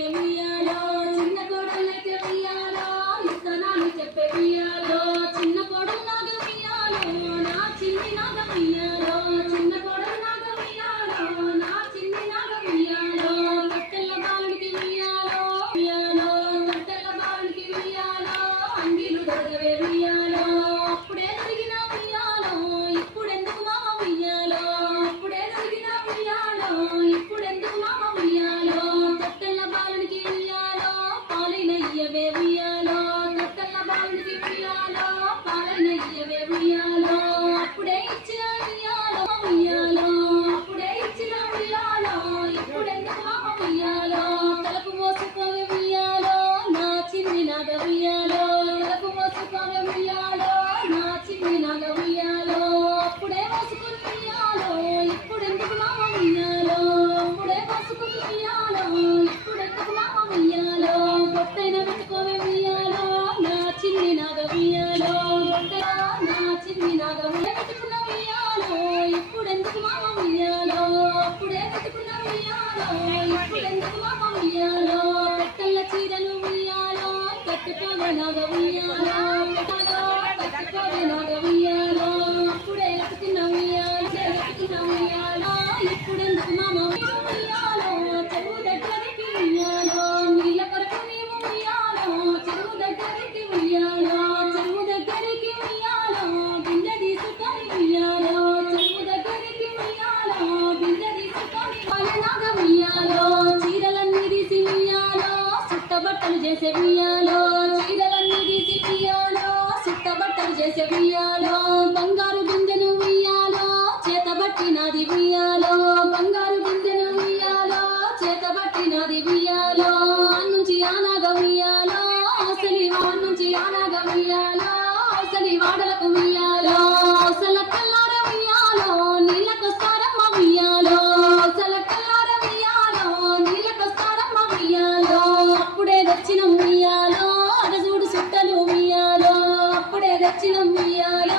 చెప్పే ఉయ్యాలో చిన్న కోడలైతే ఉయ్యాలో ఇస్తనాలు చెప్పే ఉయ్యాలో చిన్న కోడలు నాగ ఉయ్యాలో నా చిన్ని నాగ ఉయ్యాలో చిన్న కోడలు నాగ ఉయ్యాలో నా చిన్ని నాగ ఉయ్యాలో కట్టెల బాలునికి ఉయ్యాలో ఉయ్యాలో కట్టెల బాలునికి ఉయ్యాలో అంగిలు దొరకవే ఉయ్యాలో అప్పుడే దొరికిన ఉయ్యాలో ఇప్పుడెందుకు మామ ఉయ్యాలో అప్పుడే దొరికిన ఉయ్యాలో ఇప్పుడెందుకు మామ ఉయ్యాలో కట్టెల బాలునికి ఉయ్యాలో పాలైనయ్యవే ఉయ్యాలో కట్టెల బాలునికి ఉయ్యాలో పాలైనయ్యవే ఉయ్యాలో అప్పుడే ఇచ్చిన ఉయ్యాలో ఉయ్యాలో అప్పుడే ఇచ్చిన ఉయ్యాలో ఇప్పుడెందుకు మామ ఉయ్యాలో తలకు మోసుకోవే ఉయ్యాలో నా చిన్ని నాగ ఉయ్యాలో తలకు మోసుకోవే ఉయ్యాలో నా చిన్ని నాగ ఉయ్యాలో అప్పుడే మోసుకుని ఉయ్యాలో ఇప్పుడెందుకు మామ ఉయ్యాలో అప్పుడే మోసుకుని ఉయ్యాలో ఇప్పుడెందుకు మామ ఉయ్యాలో గొట్టైన పెట్టుకోవే ఉయ్యాలో నా చిన్ని నాగ ఉయ్యాలో నా చిన్ని నాగ పెట్టుకున్న ఉయ్యాలో ఇప్పుడెందుకు మామ ఉయ్యాలో అప్పుడే పెట్టుకున్న ఉయ్యాలో ఇప్పుడెందుకు మామ ఉయ్యాలో పెట్టల్ల చీరలు ఉయ్యాలో కట్టుకోవే నాగ ఉయ్యాలో కట్టుకోవే నాగ ఉయ్యాలో అప్పుడే ఎత్తుకున్న ఉయ్యాలో ఇప్పుడెందుకు మామ ఉయ్యాలో చెరువు దగ్గరికి ఉయ్యాలో నీళ్ళ కొరకు నీవు ఉయ్యాలో చెరువు దగ్గరికి ఉయ్యాలో చెరువు దగ్గరికి ఉయ్యాలో బిందె తీసుకొని ఉయ్యాలో చెరువు దగ్గరికి ఉయ్యాలో బిందె తీసుకొని నాగ ఉయ్యాలో చీరలన్నీ తీసి ఉయ్యాలో సుట్టబట్టలు చేసే ఉయ్యాలో చీరలన్నీ తీసి ఉయ్యాలో సుట్టబట్టలు చేసే ఉయ్యాలో బంగారు బిందెను ఉయ్యాలో చేతబట్టినది ఉయ్యాలో బంగారు బిందెను ఉయ్యాలో చేతబట్టినది ఉయ్యాలో నుంచి ఆనాగ ఉయ్యాలో అసలి నుంచి ఆనాగ ఉయ్యాలో అసలి వాడలకు ఉయ్యాలో అసల కల్లార ఉయ్యాలో నీళ్ళకొస్తారమ్మ ఉయ్యాలో అసల కల్లార ఉయ్యాలో నీళ్ళకొస్తారమ్మ ఉయ్యాలో అప్పుడే దక్షిణం ఉయ్యాలో అరజూడు సుట్టలు ఉయ్యాలో అప్పుడే దక్షిణం ఉయ్యాలో